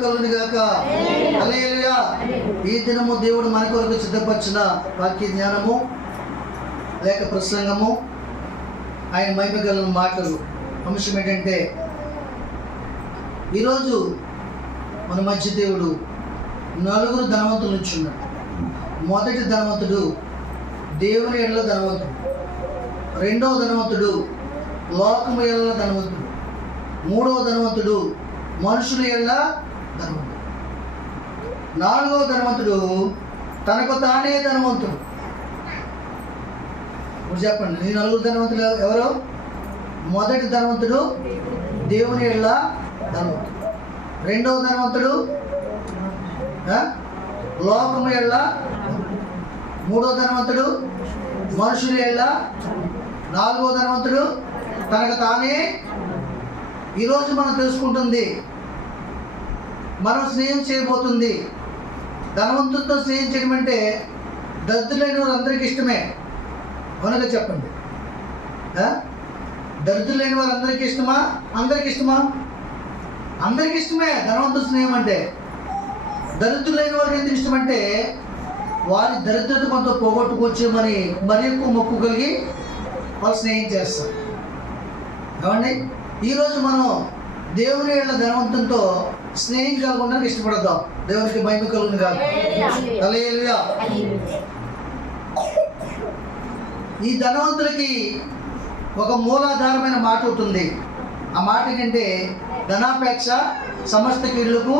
కలుగునుగాక. హల్లెలూయా. ఈ దినము దేవుడు మన కొరకు సిద్ధపరిచిన వాక్య జ్ఞానము లేక ప్రసంగము, ఆయన మహిమ కలిగిన మాటలు. అంశం ఏంటంటే, ఈరోజు మన మధ్య దేవుడు నలుగురు ధనవంతులు ఉంచున్నాడు. మొదటి ధనవంతుడు దేవుని ఎడల ధనవంతుడు, రెండవ ధనవంతుడు లోకము ఎడల ధనవంతుడు, మూడవ ధనవంతుడు మనుషుల ఎడల ధనవంతుడు, నాలుగవ ధనవంతుడు తనకు తానే ధనవంతుడు. ఇప్పుడు చెప్పండి, ఈ నలుగురు ధనవంతులు ఎవరు? మొదటి ధనవంతుడు దేవుని ఎడల ధనవంతుడు, రెండవ ధనవంతుడు లోకము ఎడల, మూడవ ధనవంతుడు మనుషుల ఎడల, నాలుగవ ధనవంతుడు తనకు తానే. ఈరోజు మనం తెలుసుకుంటుంది, మనం స్నేహం చేయబోతుంది. ధనవంతులతో స్నేహం చేయడం అంటే దరిద్రులైన వారు అందరికీ ఇష్టమే. అవునగా చెప్పండి, దరిద్రులైన వారు అందరికీ ఇష్టమా? అందరికీ ఇష్టమా? అందరికీ ఇష్టమే ధనవంతుల స్నేహం అంటే. దరిద్రులైన వారికి ఎందుకు ఇష్టం అంటే, వారి దరిద్రత కొంత పోగొట్టుకొచ్చేమని మరి ఎక్కువ మొక్కు కలిగి వాళ్ళు స్నేహం చేస్తారు. ఏమండి, ఈరోజు మనం దేవుని ఏళ్ళ ధనవంతులతో స్నేహం కాకుండా ఇష్టపడదాం. దేవునికి మహిమ కలుగును కాదు. హల్లెలూయా. ఈ ధనవంతులకి ఒక మూలాధారమైన మాట ఉంటుంది. ఆ మాట ఏంటంటే, ధనాపేక్ష సమస్త కీళ్లకు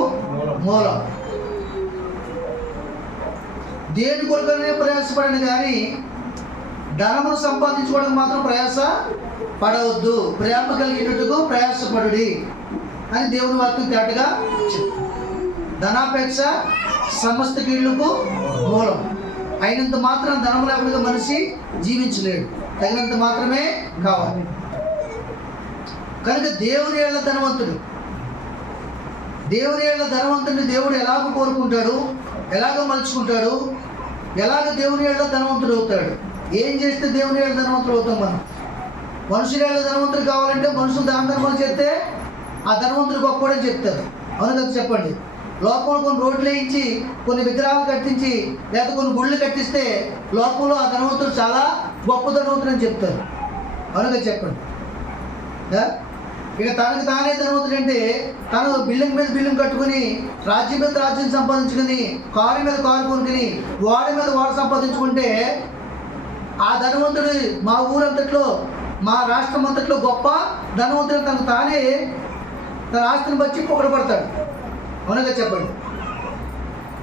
మూలం. దేని కొరకనే ప్రయాసపడను కానీ ధనమును సంపాదించుకోవడానికి మాత్రం ప్రయాస పడవద్దు, ప్రేమ కలిగినట్టుకు ప్రయాసపడుడి అని దేవుని వాక్యం తేటగా చెప్తుంది. ధనాపేక్ష సమస్త కీళ్లకు మూలం. అయినంత మాత్రం ధనం లేకుండా మనిషి జీవించలేడు, తగినంత మాత్రమే కావాలి. కనుక దేవుని ఏళ్ల ధనవంతుడు, దేవుని ఏళ్ల ధనవంతుడిని దేవుడు ఎలాగ కోరుకుంటాడు, ఎలాగ మలుచుకుంటాడు, ఎలాగ దేవుని ఏళ్ల ధనవంతుడు అవుతాడు, ఏం చేస్తే దేవుని ఏళ్ల ధనవంతుడు అవుతాం మనం? మనుషుల ఏళ్ల ధనవంతుడు కావాలంటే మనుషులు దాన ధర్మాలు చేస్తే ఆ ధనవంతుడు గొప్పడని చెప్తారు. అవును కదా చెప్పండి. లోకంలో కొన్ని రోడ్లు వేయించి, కొన్ని విగ్రహాలు కట్టించి, లేదా కొన్ని గుళ్ళు కట్టిస్తే లోకంలో ఆ ధనవంతుడు చాలా గొప్ప ధనవంతుడు అని చెప్తారు. అవును కదా చెప్పండి. ఇక తనకు తానే ధనవంతుడు అంటే, తను బిల్డింగ్ మీద బిల్డింగ్ కట్టుకుని, రాజ్యం మీద రాజ్యం సంపాదించుకుని, కారు మీద కారు కొనుక్కుని, వాడి మీద వాడు సంపాదించుకుంటే ఆ ధనవంతుడు మా ఊరంతట్లో, మా రాష్ట్రం అంతట్లో గొప్ప ధనవంతుడు తనకు తానే తన ఆస్తిని బట్టి పొగడపడతాడు. అవునగా చెప్పండి,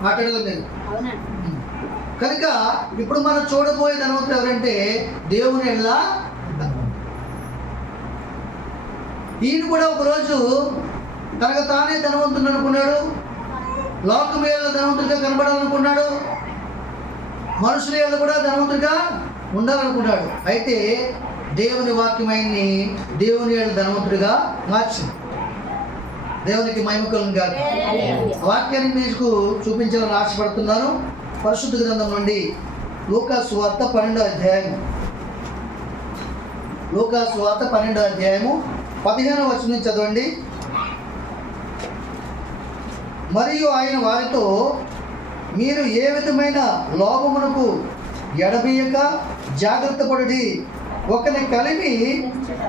మాట్లాడలేదు నేను. కనుక ఇప్పుడు మనం చూడబోయే ధనవంతుడు ఎవరంటే దేవుని ఎడల. ఈయన కూడా ఒకరోజు తనకు తానే ధనవంతుడు అనుకున్నాడు, లోకం ఏళ్ళ ధనవంతుడిగా కనబడాలనుకున్నాడు, మనుషుల ఏళ్ళ కూడా ధనవంతుడిగా ఉండాలనుకున్నాడు. అయితే దేవుని వాక్యం ఆయన్ని దేవుని ఏళ్ళ ధనవంతుడిగా మార్చింది. దేవునికి మహిమ కలుగును గాక. వాక్యాన్ని మీకు చూపించాలని ఆశపడుతున్నాను. పరిశుద్ధ గ్రంథం నుండి లూకా సువార్త 12వ అధ్యాయము, లూకా సువార్త 12వ అధ్యాయము 15వ వచనం నుంచి చదవండి. మరియు ఆయన వారితో, మీరు ఏ విధమైన లోభమునకు ఎడబీయక జాగ్రత్త పడుడి. ఒకని కలిమి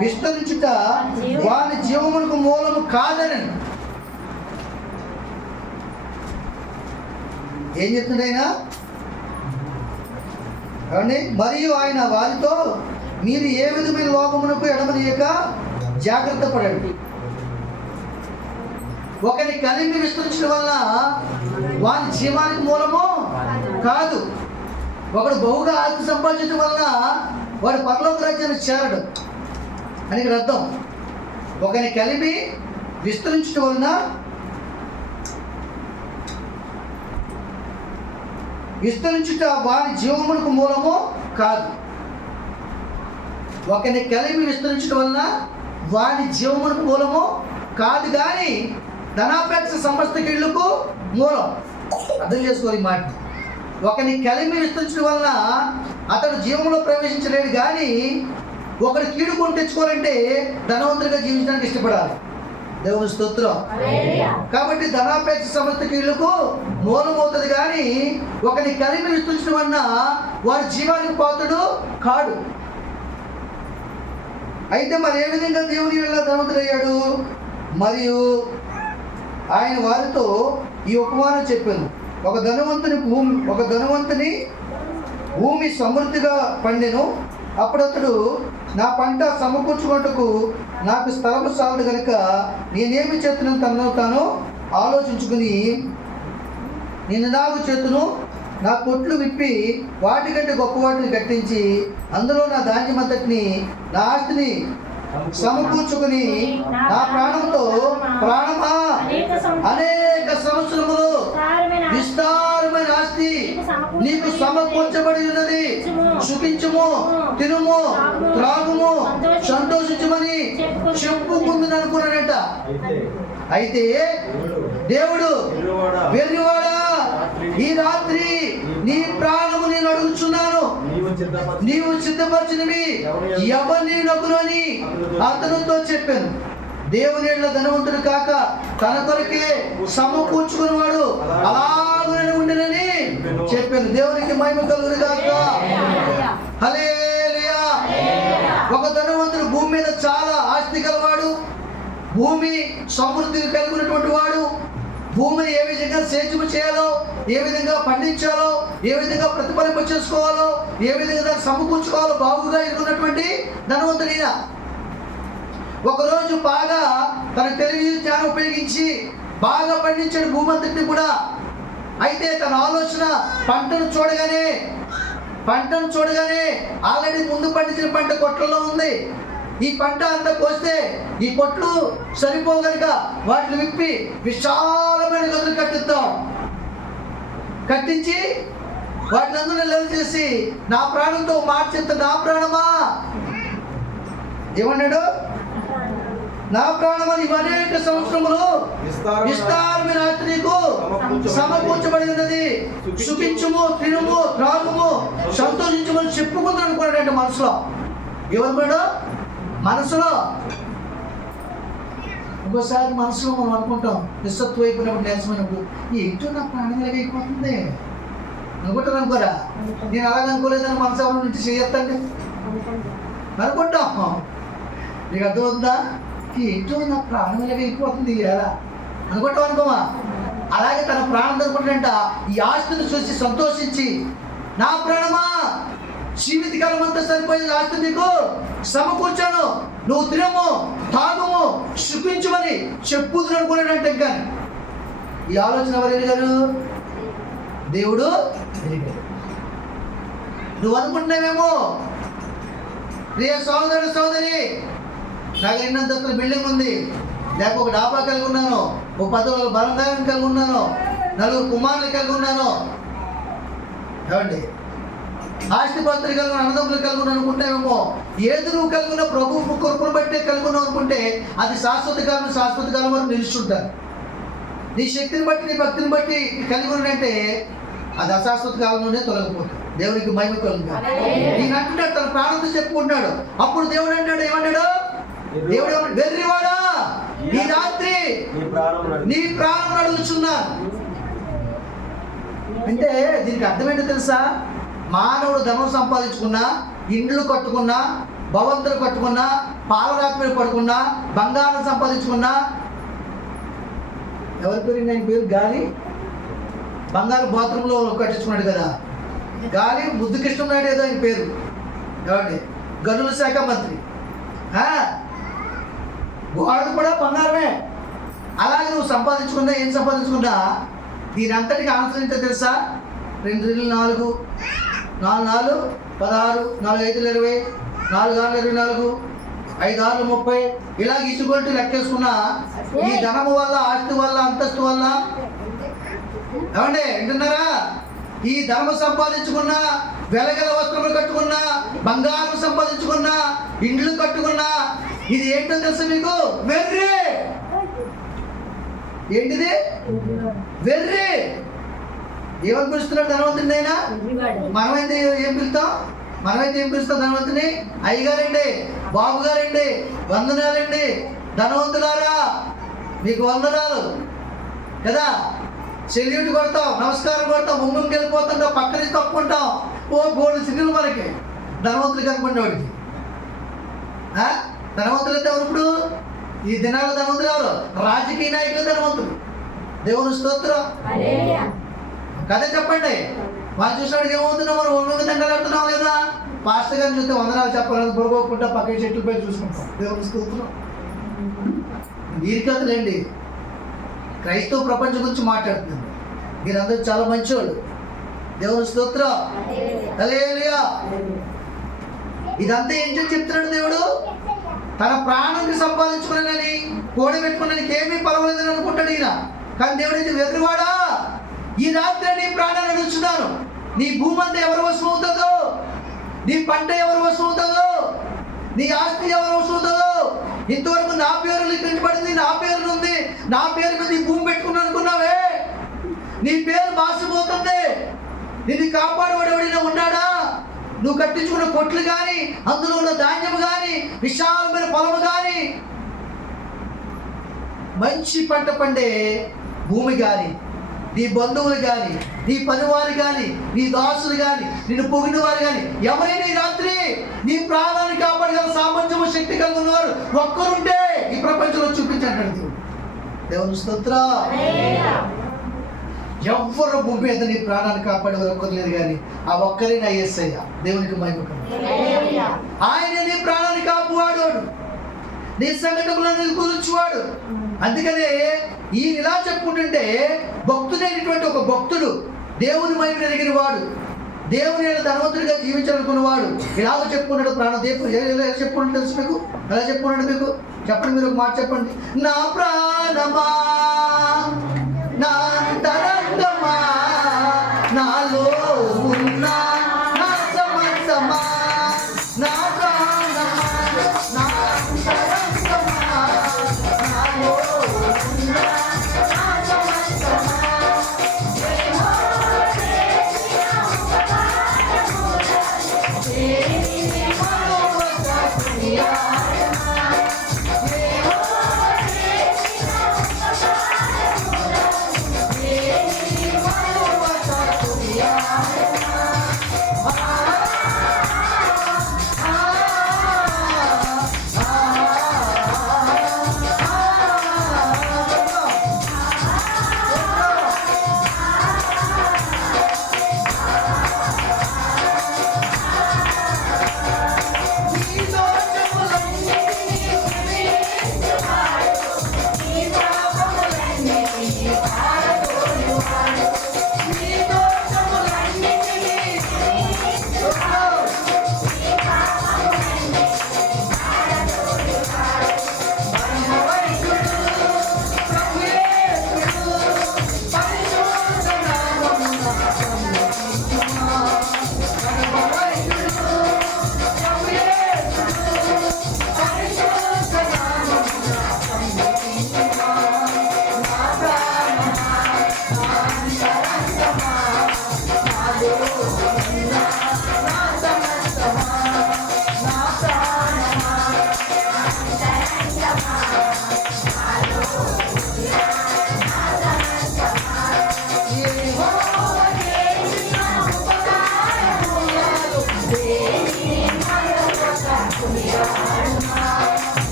విస్తరించుట వాని జీవమునకు మూలము కాదని. ఏం చెప్తుంది ఆయన? ఏమండి, మరియు ఆయన వారితో, మీరు ఏ విధమైన లోభమునకు ఎడమనీయక జాగ్రత్త పడండి. ఒకరి కలిమి విస్తరించడం వల్ల వాని జీవానికి మూలము కాదు. ఒకడు బహుగా ఆస్తి సంపాదించడం వల్ల వాడు పరలోక రాజ్యానికి చేరడు అని ఇక్కడ అర్థం. ఒకరి కలిమి విస్తరించడం వలన విస్తరించుట వారి జీవమునకు మూలము కాదు. ఒకరి కలిమి విస్తరించడం వలన వారి జీవమునకు మూలము కాదు, కానీ ధనాపేక్ష సమస్త కీళ్లకు మూలం. అర్థం చేసుకోవాలి మాట. ఒకని కలిమి విస్తరించడం వలన అతడు జీవంలో ప్రవేశించలేడు, కానీ ఒకడు కీడు కొని తెచ్చుకోవాలంటే ధనవంతుడిగా జీవించడానికి ఇష్టపడాలి. దేవుని స్తోత్రం. కాబట్టి ధనాపేక్ష సమస్త కీళ్లకు మూలమవుతుంది. కానీ ఒకని కలిమి విస్తృంచడం వలన వాడి జీవానికి పాత్రుడు కాడు. అయితే మరి ఏ విధంగా దేవుని వల్ల ధనవంతుడయ్యాడు? మరియు ఆయన వారితో ఈ ఉపమానం చెప్పాను. ఒక ధనవంతుని భూమి సమృద్ధిగా పండెను. అప్పుడతడు, నా పంట సమకూర్చుకుంటకు నాకు స్థలము చాలదు కనుక నేనేమి చేతును తనను తాను ఆలోచించుకుని, నేను నాకు చేతును నా కొట్లు విప్పి వాటికంటే గొప్ప వాటిని కట్టించి అందులో నా ధాన్యమంతటిని నా ఆస్తిని సమకూర్చుకుని నా ప్రాణంతో ప్రాణమా అనేక సంవత్సరములు విస్తారమైన ఆస్తి నీకు సమకూర్చబడి ఉన్నది, సుఖించుము, తినుము, త్రాగుము, సంతోషించమని చెప్పుకుందని అనుకున్నాడట. అయితే దేవుడు, వెర్రివాడా, ఈ రాత్రి నీ ప్రాణము నేను అడుగుచున్నాను, నీవు సిద్ధపరిచినవి ఎవరిని నొక్కునని అతనితో చెప్పాను. దేవుని ధనవంతుడు కాక తన కొరకే సమకూర్చుకున్నవాడు అలాగనే ఉండనని చెప్పాను. దేవునికి మహిమ కలుగును కాక. హల్లెలూయా. ఒక ధనవంతుడు భూమి మీద చాలా ఆస్తి గలవాడు, భూమి సమృద్ధి కలిగినటువంటి వాడు, భూమిని ఏ విధంగా సేద్యము చేయాలో, ఏ విధంగా పండించాలో, ఏ విధంగా ప్రతిఫలింప చేసుకోవాలో, ఏ విధంగా దాన్ని సమకూర్చుకోవాలో బాగుగా ఎదుగున్నటువంటి ధనవంతుడైన ఒకరోజు బాగా తన తెలివి జ్ఞానం ఉపయోగించి బాగా పండించాడు భూమి అంతటిని కూడా. అయితే తన ఆలోచన పంటను చూడగానే ఆల్రెడీ ముందు పండించిన పంట కొట్లలో ఉంది. ఈ పంట అంతా కోస్తే ఈ కొట్లు సరిపోగలిక వాటిని విప్పి విశాలమైన గదులు కట్టించి వాటిని అందరూ లెవెల్ చేసి, నా ప్రాణంతో మార్చేంత, నా ప్రాణమా ఏమన్నాడు? నా ప్రాణమా నీవు అనేక సంవత్సరములు విస్తారమైన ఆస్తి నీకు సమకూర్చబడి ఉన్నది, సుఖించుము, తినుము, త్రాగుము, సంతోషించుమని చెప్పుకుందాం అనుకున్నాడంటే మనసులో. ఏమనుకున్నాడు? మనసులో. ఇంకోసారి మనసులో మనం అనుకుంటాం, నిస్సత్వం అయిపోయినప్పుడు, నేసమైనప్పుడు, ఏంటో నా ప్రాణం అయిపోతుంది అనుకుంటాను. అనుకోరా? నేను అలాగ అనుకోలేదని మనసు ఎవరి నుంచి చేయొద్దండి అనుకుంటాం. నీకు అర్థమవుతుందా? ఏంటో నా ప్రాణం అయిపోతుంది ఎలా అనుకుంటాం. అనుకోమా? అలాగే తన ప్రాణం అనుకుంటాడంట. ఈ ఆస్తిని చూసి సంతోషించి, నా ప్రాణమా జీవితకాలం అంతా సరిపోయేది ఆస్తి నీకు సమకూర్చాను, నువ్వు తినము, తాగుము, సుఖించమని చెప్పుదురు అనుకున్నాడంటే. కానీ ఈ ఆలోచన ఎవరు ఎరిగారు? దేవుడు ఎరిగాడు. నువ్వు అనుకుంటున్నావేమో, ప్రియ సోదరుడు సోదరి, నాకు 2 అంతస్తుల బిల్డింగ్ ఉంది, లేక ఒక డాబా కలిగి ఉన్నాను, ఒక 10 రోజుల బంగారం కలిగి ఉన్నాను, 4 కుమారులు కలిగి ఉన్నాను, ఏమండి ఆస్తి పాత్ర కలిగిన అన్నదమ్ములు కలిగి అనుకుంటామేమో. ఏది నువ్వు కలిగిన ప్రభు కృపను బట్టే కలిగినావు అనుకుంటే అది శాశ్వత కాలం వరకు నిలుచుంటారు. నీ శక్తిని బట్టి, నీ భక్తిని బట్టి కలిగి ఉన్నంటే అది అశాశ్వత కాలంలోనే తొలగిపోతుంది. దేవునికి మహిమ కలుగుతుంది. ఈయన అంటున్నాడు, తన ప్రాణంతో చెప్పుకుంటున్నాడు. అప్పుడు దేవుడు అంటాడు, ఏమన్నాడు? దేవుడు వెర్రివాడా, ఈ రాత్రి నీ ప్రాణం అడుగుచున్నాను అంటే దీనికి అర్థమేంటో తెలుసా? మానవుడు ధనం సంపాదించుకున్నా, ఇండ్లు కట్టుకున్నా, భవంతులు కట్టుకున్నా, పాలరాత్రి పడుకున్నా, బంగారం సంపాదించుకున్నా, ఎవరి పేరు? ఆయన పేరు గాలి. బంగారు బాత్రూంలో కట్టించుకున్నాడు కదా, గాలి ముద్దుకృష్ణ నాయుడు ఏదో ఆయన పేరు. ఏమండి? గనుల శాఖ మంత్రి. గోడలు కూడా బంగారమే. అలాగే నువ్వు సంపాదించుకున్నా, ఏం సంపాదించుకున్నా దీని అంతటికి ఆన్సర్ ఏంటో తెలుసా? 2 రెళ్ళు 4, 4 4 16, 4 5 20, 4 6 24, 5 6 30 ఇలాగ ఇసుగొల్టీ లెక్కేసుకున్నా ఈ ధనము వల్ల, ఆస్తి వల్ల, అంతస్తు వల్ల, ఏమండి వింటున్నారా? ఈ ధనము సంపాదించుకున్నా, వెలగల వస్త్రములు కట్టుకున్నా, బంగారం సంపాదించుకున్నా, ఇండ్లు కట్టుకున్నా, ఇది ఏంటో తెలుసా మీకు? వెర్రి. ఏంటిది? వెర్రి. ఏమని పిలుస్తున్నాడు ధనవంతుడిని? అయినా మనమైతే ఏం పిలుస్తాం? ధనవంతుని? అయ్యగారండి, బాబు గారండి, వందనాలండి, ధనవంతులారా, మీకు వందనాలు కదా, సెల్యూట్ కొడతాం, నమస్కారం కొడతాం, ముందుకు వెళ్ళిపోతుంటాం, పక్క నుంచి తప్పుకుంటాం. ఓ గోల్డ్ సిగ్నల్ మనకి ధనవంతులు కనుకోండి వాడికి. ధనవంతులు అంటే ఎవరు ఇప్పుడు? ఈ దినాల ధనవంతులు ఎవరు? రాజకీయ నాయకులు ధనవంతులు. దేవుని స్తోత్రం కదా. చెప్పండి, వాళ్ళు చూసినాడికి ఏమవుతున్నా మనం ఒళ్ళు దండలాడుతున్నాం లేదా? పాస్టర్ గారిని చూస్తే వందనాలు చెప్పాలని పొరగోకుండా పక్క చెట్లపై చూసుకుంటాం. దేవుని స్తోత్రం. వీరికతలేండి, క్రైస్తవ ప్రపంచం గురించి మాట్లాడుతుంది. మీరందరూ చాలా మంచివాళ్ళు. దేవుని స్తోత్రం. హల్లెలూయా. ఇదంతా ఏంటని చెప్తున్నాడు దేవుడు? తన ప్రాణాన్ని సంపాదించుకున్నానని, కోడి పెట్టుకున్నానికి ఏమీ పర్వాలేదని అనుకుంటాడు ఈయన. కానీ దేవుడు అయితే వెర్రివాడా, ఈ రాత్రి నీ ప్రాణాన్ని అడుగుతున్నాను. నీ భూమి అంతా ఎవరు వశం అవుతుందో, నీ పంట ఎవరు వశం అవుతుందో, నీ ఆస్తి ఎవరు వశం అవుతుందో. ఇంతవరకు నా పేరు లిఖించబడింది, నా పేరు ఉంది, నా పేరు మీద నీ భూమి పెట్టుకున్నా అనుకున్నావే, నీ పేరు మాసిపోతుంది. నిన్ను కాపాడేవాడు ఎవడైనా ఉన్నాడా? నువ్వు కట్టించుకున్న కొట్లు కానీ, అందులో ఉన్న ధాన్యము కానీ, విశాలమైన పొలము కానీ, మంచి పంట పండే భూమి కానీ, నీ బంధువులు కానీ, నీ పనివారు కానీ, నీ దాసులు కానీ, నిన్ను పొగిన వారు కానీ ఎవరైనా ఈ రాత్రి నీ ప్రాణాన్ని కాపాడగల సామర్థ్యము, శక్తి కలిగి ఉన్నవారు ఒక్కరుంటే ఈ ప్రపంచంలో చూపించంటాడు దేవుడు. దేవుని స్తోత్రం. ఎవ్వరు భూమి మీద నీ ప్రాణాన్ని కాపాడేవారు ఒక్కరు లేదు, కానీ ఆ ఒక్కరే నా యేసయ్య. దేవునికి మహిమ. ఆయన నీ ప్రాణాన్ని కాపువాడు, నీ సంఘటనలను కూర్చువాడు. అందుకనే ఈయన ఇలా చెప్పుకుంటుంటే, భక్తుడైనటువంటి ఒక భక్తుడు, దేవుని మహిమ ఎరిగిన వాడు, దేవుని ధనవంతుడిగా జీవించాలనుకున్నవాడు ఇలాగ చెప్పుకున్నాడు. ప్రాణదేవుడు ఎలా చెప్పుకున్నాడు తెలుసు మీకు? ఎలా చెప్పుకున్నాడు మీకు? చెప్పండి, మీరు ఒక మాట చెప్పండి. నా ప్రాణమా, నా అంతరంగమా, నాలో ఉన్న నా సమస్తమా, నా ప్రాణమా, నా అంతరంగమా, నాలో ఉన్న నా సమస్తమా.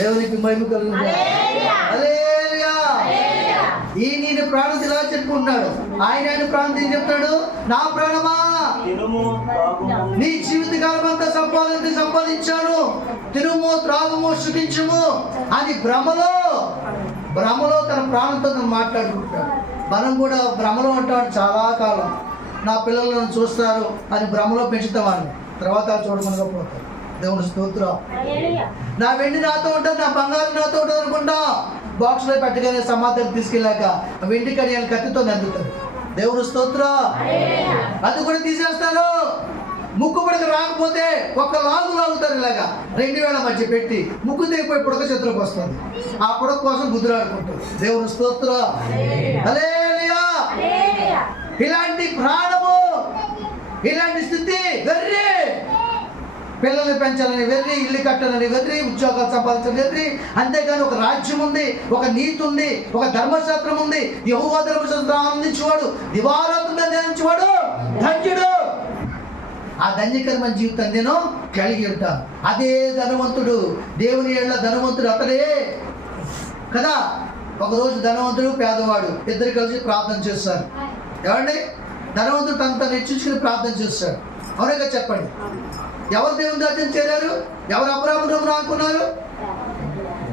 దేవునికి మహిమ కలుగును. హల్లెలూయా. ఈ నేను ప్రాణం ఇలా చెప్పుకుంటాడు. ఆయన ప్రాణం ఏం చెప్తాడు? నా ప్రాణమా, నీ జీవితకాలం అంతా సంపాదించాను, తినుము త్రాగుము సుఖించుము అని భ్రమలో తన ప్రాణంతో తను మాట్లాడుకుంటాడు. మనం కూడా భ్రమలో ఉంటాడు చాలా కాలం. నా పిల్లలు నన్ను చూస్తారు అని భ్రమలో పెంచుతామని, తర్వాత చూడకుండా పోతారు. దేవుని స్తోత్రం. నా వెండి నాతో ఉంటుంది, నా బంగారం నాతో ఉంటుంది అనుకుంటా. బాక్స్లో పెట్టగానే సమాధానం తీసుకెళ్ళాక వెండి కడియాలు కత్తితో నందుతారు. దేవుని స్తోత్రం. అది కూడా తీసేస్తారు. ముక్కు పుడక రాకపోతే ఒక లాగుతారు, ఇలాగా 2000 మధ్య పెట్టి ముక్కు దిగిపోయి పుడక చేతులకు వస్తుంది. ఆ పుడక కోసం గుద్దులాడుకుంటారు. దేవుని స్తోత్రం. హల్లెలూయా. ఇలాంటి ప్రాణము, ఇలాంటి స్థితి, వెర్రి పిల్లల్ని పెంచాలని వెర్రి, ఇల్లు కట్టాలని వెర్రి, ఉద్యోగాలు సంపాదించాలని వెర్రి. అంతేగాని ఒక రాజ్యం ఉంది, ఒక నీతి ఉంది, ఒక ధర్మశాస్త్రం ఉంది. యెహోవా ధర్మశాస్త్రం ఆనందించేవాడు, దివారాత్రులు ధ్యానించేవాడు ధన్యుడు. ఆ ధన్యకరమైన జీవితం నేను కలిగి ఉంటాను. అదే ధనవంతుడు, దేవుని ఏళ్ళ ధనవంతుడు అతడే కదా. ఒకరోజు ధనవంతుడు పేదవాడు ఇద్దరు కలిసి ప్రార్థన చేస్తారు. ఏమండి, ధనవంతుడు తను హెచ్చించుకుని ప్రార్థన చేస్తాడు. అవునగా చెప్పండి. ఎవరు దేవుని రాజ్యం చేరారు? ఎవరు అబ్రాహామును అనుకున్నారు?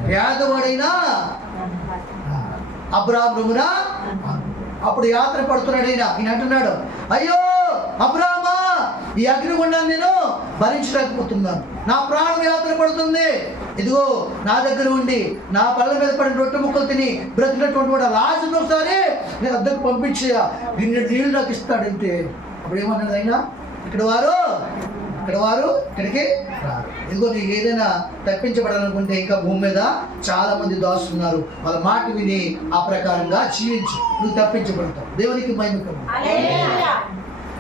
పేదవాడైనా అబ్రాహామున. అప్పుడు యాత్ర పడుతున్నాడు ఈయన అంటున్నాడు, అయ్యో అబ్రాహామా, ఈ అగ్నిగుండాన్ని నేను భరించలేకపోతున్నాను, నా ప్రాణం యాత్ర పడుతుంది. ఇదిగో నా దగ్గర ఉండి నా పళ్ళ మీద పడిన రొట్టె ముక్కలు తిని బ్రతికినటువంటి వాడు లాజరును ఒకసారి నేను అద్దరికి పంపించేయా, నిన్ను నీళ్ళు నాకు ఇస్తాడంటే. అప్పుడు ఏమన్నాడు ఆయన, ఇక్కడ వారు ఇక్కడికి రారు. ఇదిగో నీకు ఏదైనా తప్పించబడాలనుకుంటే ఇంకా భూమి మీద చాలా మంది దాస్తున్నారు, వాళ్ళ మాట విని ఆ ప్రకారంగా జీవించు, నువ్వు తప్పించబడతావు. దేవునికి మహిమ.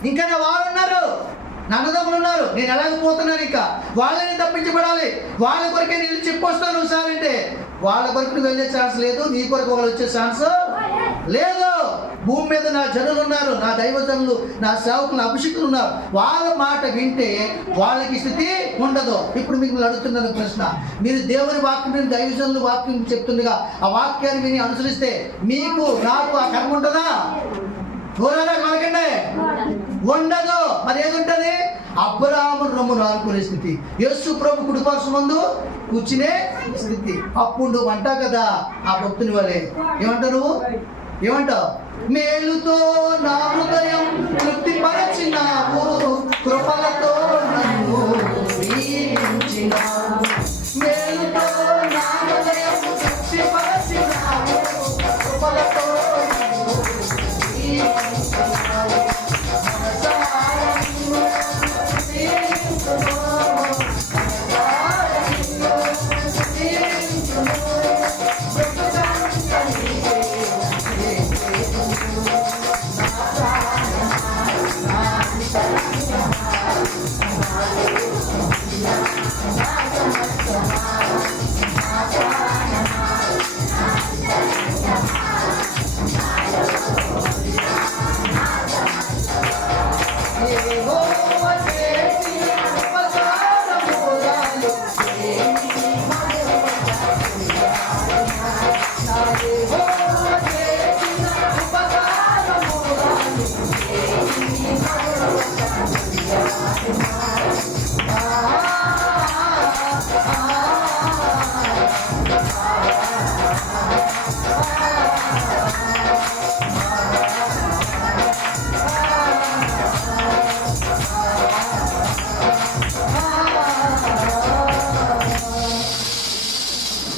ఇంకా నా వారు ఉన్నారు, నన్నదమ్ములు ఉన్నారు, నేను ఎలాగపోతున్నాను, ఇంకా వాళ్ళని తప్పించబడాలి, వాళ్ళ కొరకే నేను చెప్పొస్తాను సార్ అంటే వాళ్ళ కొరకు నువ్వు వెళ్ళే ఛాన్స్ లేదు, నీ కొరకు వాళ్ళు వచ్చే ఛాన్స్ లేదు. భూమి మీద నా జనులు ఉన్నారు, నా దైవజనులు, నా సేవకులు, అభిషేకులు ఉన్నారు. వాళ్ళ మాట వింటే వాళ్ళకి స్థితి ఉండదు. ఇప్పుడు మీకు అడుగుతున్న ప్రశ్న, మీరు దేవుని వాక్యం, దైవజనులు వాక్యం చెప్తుండగా ఆ వాక్యాన్ని విని అనుసరిస్తే మీకు నాకు ఆ కర్మ ఉంటుందా? మనకండి ఉండదు. మరి ఏదుంటది? అబ్రాహాము రొమ్మును ఆనుకునే స్థితి, యేసు ప్రభు కుడిపార్శ్వం ముందు కూర్చునే స్థితి. అప్పుడు నువ్వు అంటావు కదా ఆ భక్తుని వలె, ఏమంటావు నువ్వు? ఏమంటావు? మేలుతో నా హృదయం తృప్తిపరచినావు, కృపలతో నన్ను దీవించినావు. మేలుతో నా హృదయం తృప్తిపరచినావు, కృపలతో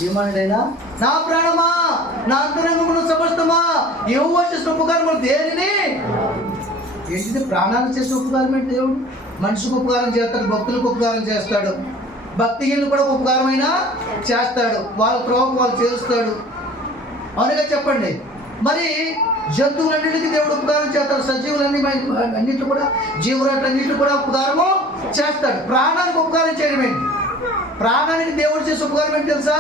ఏమన్నాడైనా, నా ప్రాణమా, నా అంతరంగమును సమస్తమా, యెహోవా చేసిన ఉపకారములు దేనిని? ఏంటిది? ప్రాణాన్ని చేసిన ఉపకారం ఏంటి? దేవుడు మనిషికి ఉపకారం చేస్తాడు, భక్తులకు ఉపకారం చేస్తాడు, భక్తిహీనులు కూడా ఉపకారమైన చేస్తాడు, వాళ్ళ త్రోవకు వాళ్ళు చేస్తాడు. అవునుగా చెప్పండి. మరి జంతువులన్నింటికి దేవుడు ఉపకారం చేస్తాడు, సజీవులన్నీ అన్నింటి కూడా, జీవులన్నింటికి కూడా ఉపకారము చేస్తాడు. ప్రాణానికి ఉపకారం చేయడం ఏంటి? ప్రాణానికి దేవుడు చేసే ఉపకారం ఏంటి తెలుసా?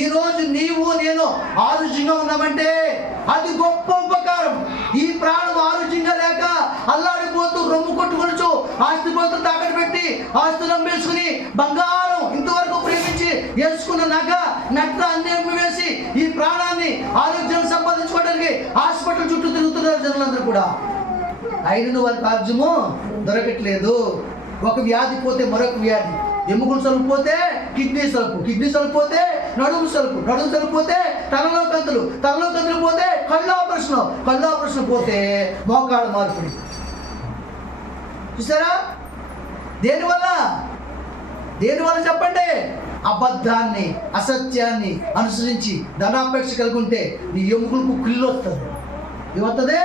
ఈరోజు నీవు నేను ఆరోగ్యంగా ఉన్నామంటే అది గొప్ప ఉపకారం. ఈ ప్రాణం ఆరోగ్యంగా లేక అల్లాడిపోతూ రొమ్ము కొట్టుకొనొచ్చు, ఆస్తిపోతూ తాకట్టు పెట్టి ఆస్తులు అమ్మేసుకుని బంగారం ఇంతవరకు ప్రేమించి వేసుకున్న నట్ల అన్ని అమ్మి వేసి ఈ ప్రాణాన్ని ఆరోగ్యాన్ని సంపాదించుకోవడానికి హాస్పిటల్ చుట్టూ తిరుగుతున్నారు జనులందరూ కూడా. అయినను వారి కార్యము దొరకట్లేదు. ఒక వ్యాధి పోతే మరొక వ్యాధి, ఎముకలు సలుపు పోతే కిడ్నీ సలుపు, కిడ్నీ సలుపు పోతే నడుము సలుపు, నడుము సలుపు పోతే తలలో కంతులు పోతే కళ్ళు ఆపరేషన్ పోతే మోకాళ్ళ మార్పిడి. చూసారా? దేనివల్ల చెప్పండి? అబద్ధాన్ని, అసత్యాన్ని అనుసరించి ధనాపేక్ష కలిగి ఉంటే నీ ఎముకలకు కుళ్ళు వస్తుంది. ఏమవుతుంది?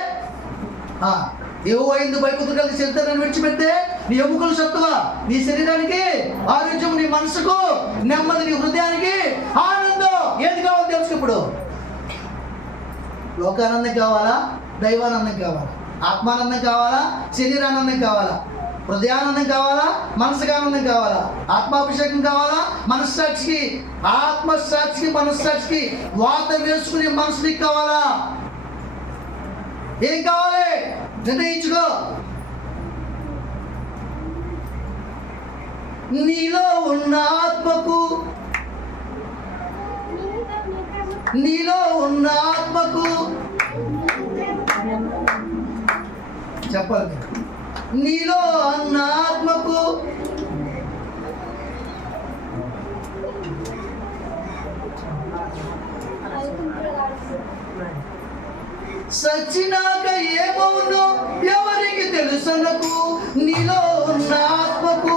ఏవో అయింది భయపడుతు కలిగి శరీరాన్ని విడిచిపెడితే నీ ఎముకలు సత్తువా, నీ శరీరానికి ఆరోగ్యం, నీ మనసుకు నెమ్మది, నీ హృదయానికి ఆనందం. ఏది కావాలో తెలుసు. ఇప్పుడు లోకానందం కావాలా, దైవానందం కావాలా, ఆత్మానందం కావాలా, శరీరానందం కావాలా, హృదయానందం కావాలా, మనసుకు ఆనందం కావాలా, ఆత్మాభిషేకం కావాలా, ఆత్మసాక్షికి మనస్సాక్షికి వాత వేసుకునే మనసుకి కావాలా? ఏం కావాలి? నిర్ణయించుకో. నీలో ఉన్న ఆత్మకు చెప్పాలి. నీలో ఉన్న ఆత్మకు సచ్చినాక ఏమవునో ఎవరికి తెలుసనకు. నీలో ఉన్న ఆత్మకు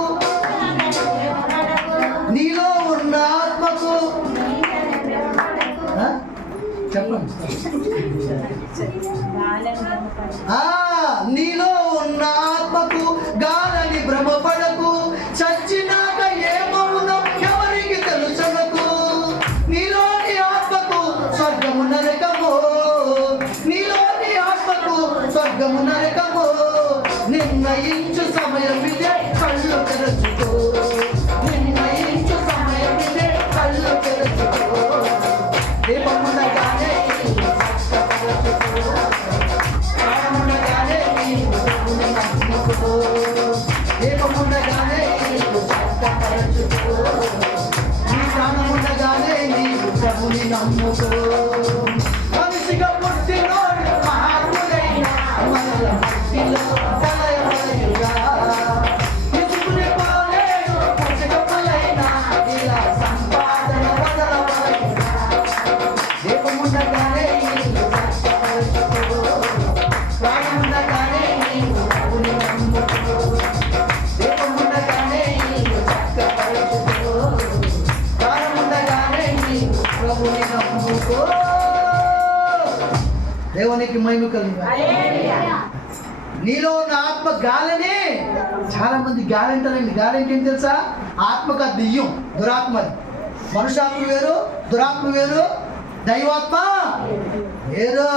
చెప్పండి. నీలో ఉన్న ఆత్మకు గాలని భ్రమపడకు. చచ్చినాక ఏమవునో ఎవరికి తెలుసనకు. నీలోని ఆత్మకు స్వర్గము నరకము, నిర్ణయించు సమయం ఇదే, కళ్ళు తెరచుకో. దీపముండగానే నీ ప్రాణముండగానే నీవు ప్రభుని నమ్ముకో. మనిషిగా పుట్టినోడు మహాత్ముడైన మనల భక్తిలో కలయమలయుగా. ఇసుకుని పోలేడు పుస్తకములైన ఇలా సంపాదన వదలవలయుగా. దీపముండగానే నీవు కష్టపడుకో, ప్రాణముండగానే నీవు ప్రభుని నమ్ముకో. దీపముండగానే నీవు కష్టపడుకో, ప్రాణముండగానే నీవు ప్రభుని నమ్ముకో. దేవునికి మహిమ కలుగును. నీలో ఉన్న ఆత్మ గాలిని, చాలా మంది గాలి అంటారండి. గాలి అంటే ఏం తెలుసా? ఆత్మక దెయ్యం, దురాత్మది. మనుషాత్మ వేరు, దురాత్మ వేరు, దైవాత్మ వేరు.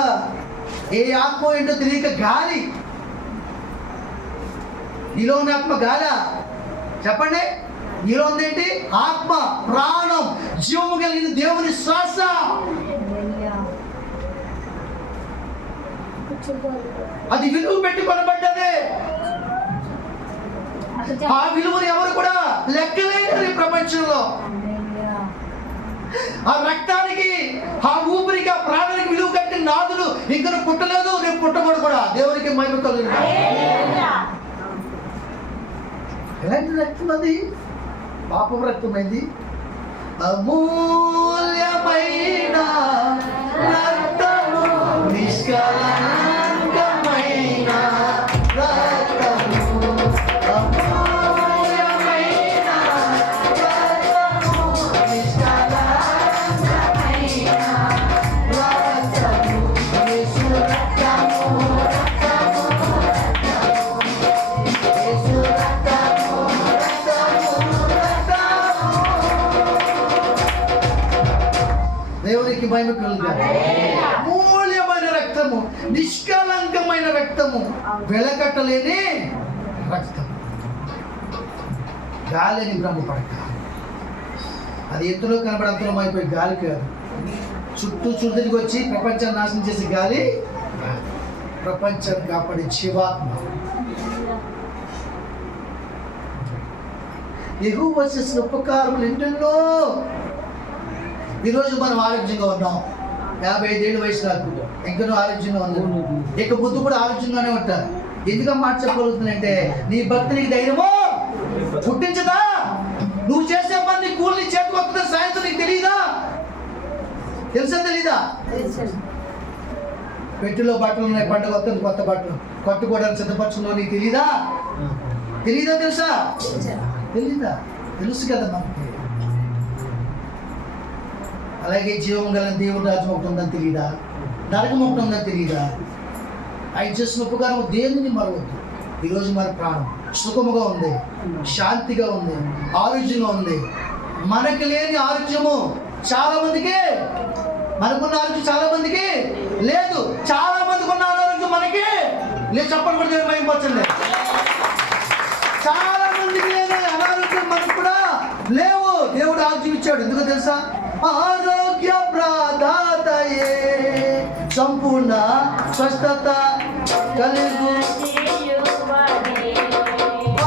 ఏ ఆత్మ ఏంటో తెలియక గాలి. నీలో ఉన్న ఆత్మ గాలా? చెప్పండి. నీలో ఉందేంటి? ఆత్మ, ప్రాణం, జీవము కలిగిన దేవుని శ్వాస. అది విలువ పెట్టి కొనబడ్డదే. ఆ విలువను ఎవరు కూడా లెక్కలేని ప్రపంచంలో. ఆ రక్తానికి, ఆ ఊపిరికి, ఆ ప్రాణానికి విలువ కట్టిన నాదులు ఇంకా పుట్టలేదు, రేపు పుట్టకూడదు కూడా. దేవునికి మహిమ కలుగును. ఎలాంటి రక్తం అది? పాపం రక్తమైంది. అమూల్యమైన రక్తము, నిష్కలంకమైన రక్తము, అమూల్యమైన రక్తము, నిష్కలంకమైన రక్తము, యేసు రక్తము, రక్తము, యేసు రక్తము, రక్తము, రక్తము. దేవునికి మహిమ కలుగును. అమూల్యమైన రక్తము, నిష్కలంకమైన రక్తము, వెలకట్టలేని రక్తం. గాలిని భ్రమపడక. అది ఎత్తులో కనబడి అంతలో అయిపోయి గాలి కాదు. చుట్టూ తిరిగి వచ్చి ప్రపంచాన్ని నాశనం చేసే గాలి, ప్రపంచాన్ని కాపాడే జీవాత్మ. యెహోవా చేసిన ఉపకారములు ఎన్నెన్నో. ఈరోజు మనం ఆరోగ్యంగా ఉన్నాం. 55 ఏళ్ళ వయసు నాకు ఇంకనూ ఆరోగ్యంగా ఉన్నాను. ఇక బుద్ధి కూడా ఆరోగ్యంగానే ఉంటారు. ఎందుకు మాట చెప్పగలుగుతున్నానంటే, నీ భక్తునికి ధైర్యమో పుట్టించదా? నువ్వు చేసే పని కూలి చేతికి వస్తుందని సాయంత్రం నీకు తెలియదా? తెలుసా తెలీదా? పెట్టిలో బట్టలు ఉన్నాయి, పండుగ వస్తుంది, కొత్త బట్టలు కట్టుకోవడానికి సిద్ధపరచుకున్నావు, నీకు తెలీదా? తెలీదా? తెలుసా? తెలీదా? తెలుసు కదా మనకి. అలాగే జీవం గల దేవుడి రాజ్యం ఒకటి ఉందని తెలీదా? నరకం ఒకటి ఉందని తెలీదా? ఆయన చేసిన ఉపకారం దేనిని మరవద్దు. ఈరోజు మన ప్రాణం సుఖముగా ఉంది, శాంతిగా ఉంది, ఆరోగ్యంగా ఉంది. మనకి లేని ఆరోగ్యము చాలా మందికి, మనకున్న ఆరోగ్యం చాలా మందికి లేదు. చాలా మందికి ఉన్న ఆరోగ్యం మనకి లేదు. చెప్పండి కూడా దేవుని మహిమపరచండి. చాలా మందికి లేని అనారోగ్యం మనకు కూడా లేవు. దేవుడు ఆరోగ్యం ఇచ్చాడు. ఎందుకో తెలుసా? ఆరోగ్య ప్రదాతయే సంపూర్ణ స్వస్థత కలుగు.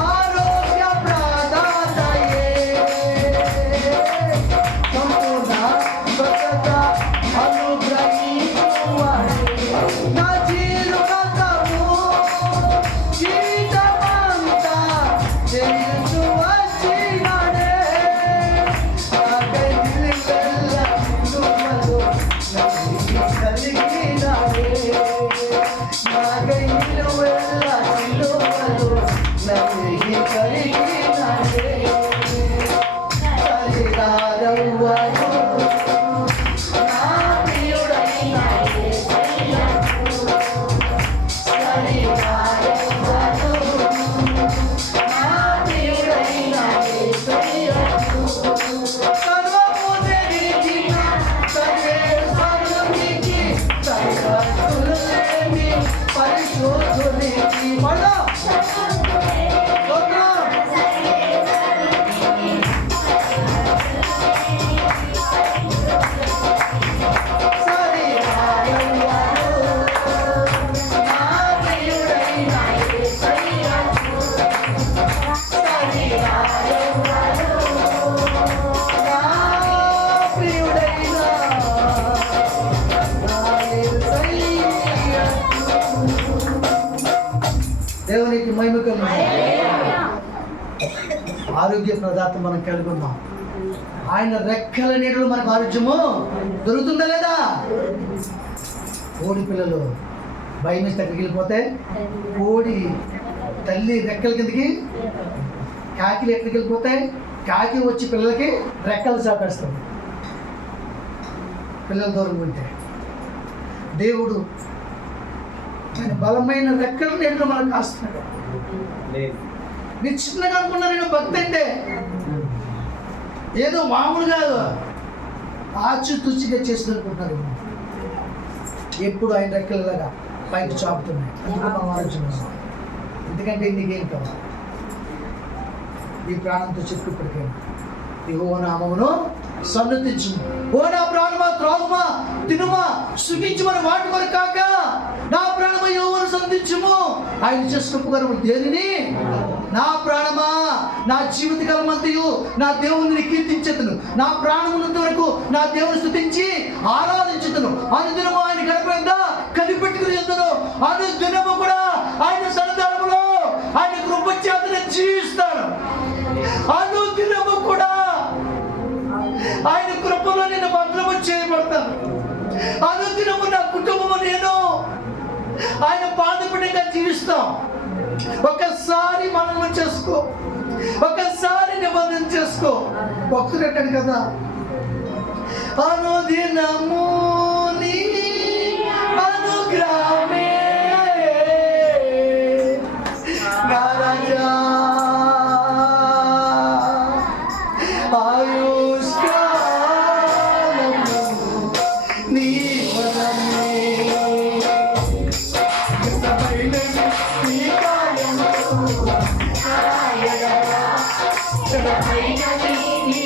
ఆరోగ్య ప్రదాతయే సంపూర్ణ స్వస్థత అనుగ్రహించువాడే. నా జీవితము జీవితమంతా చెల్లించు వచ్చినాడే. దేవునికి మహిమ. ఆరోగ్య ప్రదాత మనం కలిగి ఉన్నాం. ఆయన రెక్కల నీడలు మనకు ఆరోగ్యము దొరుకుతుందా లేదా? కోడి పిల్లలు భయం వేసి దగ్గరికి వెళ్ళిపోతే కోడి తల్లి రెక్కల కిందకి, కాకిలు ఎక్కడికి వెళ్ళిపోతాయి, కాకి వచ్చి పిల్లలకి రెక్కలు చాపేస్తాడు పిల్లల దూరం ఉంటే. దేవుడు ఆయన బలమైన రెక్కల నీడలు మనకు కాస్తున్నాడు. మీరు చిన్నగా అనుకున్నారు నేను భక్తి అంటే ఏదో మామూలుగా ఆచితూచిగా చేస్తుంది అనుకుంటున్నారు. ఎప్పుడు ఆయన రెక్కలలాగా పైకి చాపుతున్నాయి. మనం ఆలోచన. ఎందుకంటే నీకేం కావాలి? ఈ ప్రాణంతో చెప్పు ఇప్పటికైనా యెహోవా నామమును సన్నతించుము. ఓ నా ప్రాణమా త్రాగుమా తినుమా సుఖించుమని వాటి కొరకు కాక నా ప్రాణమా యెహోవాను సన్నతించుము. ఆయన చేసిన ఉపకారము దేనిని? నా ప్రాణమా నా జీవితకాలం అంతయు నా దేవుని కీర్తించెదను. నా ప్రాణమున్నంత వరకు నా దేవుని స్తుతించి ఆరాధించుదును. అనుదినము ఆయన గడప కనిపెట్టుకుని చెందును. అనుదినము కూడా ఆయన సన్నిధానములో ఆయన కృప చేతనే జీవిస్తాను. అనుదినము కూడా ఆయన కృపలో నేను భద్రము చేయబడతాను. అనుదినము నా కుటుంబము నేను ఆయన పాదపడిగా జీవిస్తాం. ఒకసారి మననం చేసుకో, ఒకసారి నిబంధన చేసుకో. భక్తుడు అంటాడు కదా, అనుదినము నీ అనుగ్రహమే నా రాజా ఆయుష్కాలము నీ వరమే నీ కాలము నీ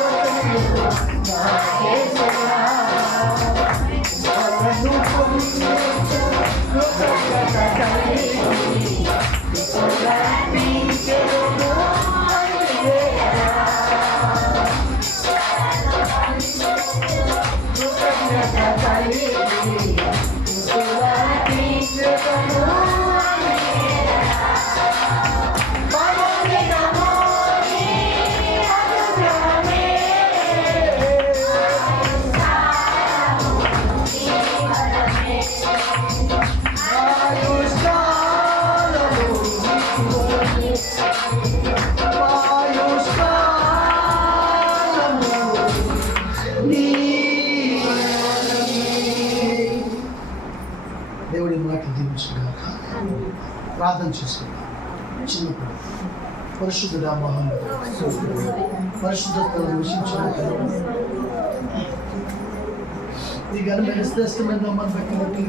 ఆలోచనలు ప్రార్థన చేసుకుందాం. చిన్నప్పుడు పరిశుద్ధుడా మహోన్నతుడా, పరిశుద్ధతను విషయించిన ఈ ఘనమైన శ్రేష్టమైన నామాన్ని బట్టి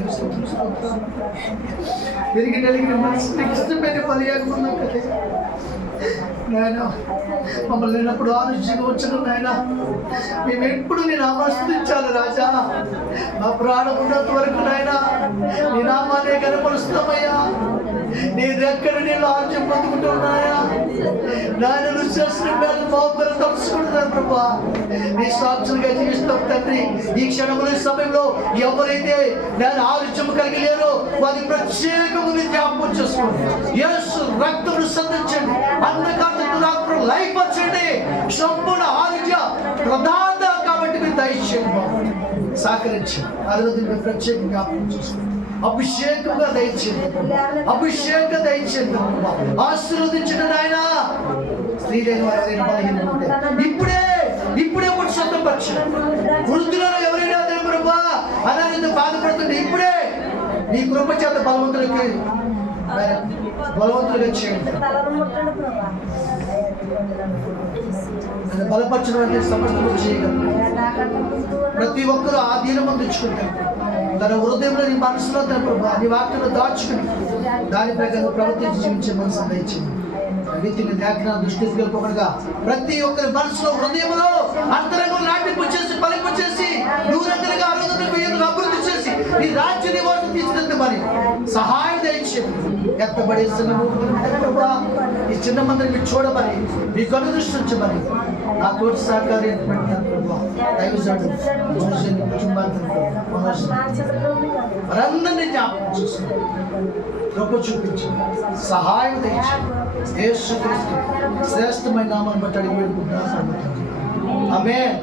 పెరిగి నలిగిన మనసుకి ఇష్టమైన పర్యాగం కదే నాయన. మమ్మల్ని నేనప్పుడు ఆలోచించగా వచ్చాను నాయన. మేము ఎప్పుడు నేను ఆశ్రయించాలి రాజా. మా ప్రాణం ఉన్నంత వరకు నాయన నీ నామాన్ని కనపరుస్తామయ్యా. నీ దగ్గర నేను ఆలోచన పొందుకుంటున్నాయా నాయన. నువ్వు చేసిన మేలు బాబులు తలుచుకుంటున్నాను ప్రభా. నీ సాక్షులుగా జీవిస్తాం తండ్రి. ఈ క్షణముల సమయంలో ఎవరైతే నేను ఆలోచన కలిగి లేరో వారి ప్రత్యేకముని జ్ఞాపకం చేసుకోండి. యేసు రక్తమును సంధించండి. అంధకార లైఫ్ వచ్చండి. సంపూర్ణ ఆరోగ్య ప్రదాత కాబట్టి మీరు దయచేయండి. సహకరించండి. ఆరోగ్యం మీరు ప్రత్యేకంగా జ్ఞాపకం చేసుకోండి. అభిషేకంగా దయచేయండి. అభిషేక దయచేయండి. ఆశీర్వదించండి నాయన. స్త్రీలైన వారు ఎవరైనా బలహీనంగా ఉంటే ఇప్పుడే స్వతంపరచండి. వృద్ధులను ఎవరైనా ప్రభా అనారోగ్యంతో బాధపడుతుంటే ఇప్పుడే నీ కృప చేత బలవంతులకి చేయండి. బలపరచడం సమస్యలు చేయగలరు. ప్రతి ఒక్కరూ ఆ దీనం తెచ్చుకుంటారు. తన హృదయంలో నీ మనసులో తన ప్రభా నీ వాక్యంలో దాచుకుని దాని ప్రకారం ప్రవర్తించి జీవించే మనసు దయచేయండి. రీతిని లేఖన దృష్టి తెలుపకుండా ప్రతి ఒక్కరి మనసులో హృదయంలో అంతరంగం నాటింపు చేసి పలింపు చేసి దూరంగా అభివృద్ధి చేసి ఈ రాజ్య నివాసం తీసుకెళ్తే మరి సహాయం దయచేయండి. ఎత్తబడే ఈ చిన్న మందిని మీరు చూడమని మీ కను దృష్టి ఉంచమని నా తోటి సహకార్యం దైవజాడు కుటుంబాన్ని మరందరినీ జ్ఞాపకం చేసుకుని కృప చూపించండి. సహాయం దయచేయండి. యేసుక్రీస్తు శ్రేష్టమైన నామాన్ని బట్టి అడిగి వేడుకుంటున్నాను. ఆమేన్.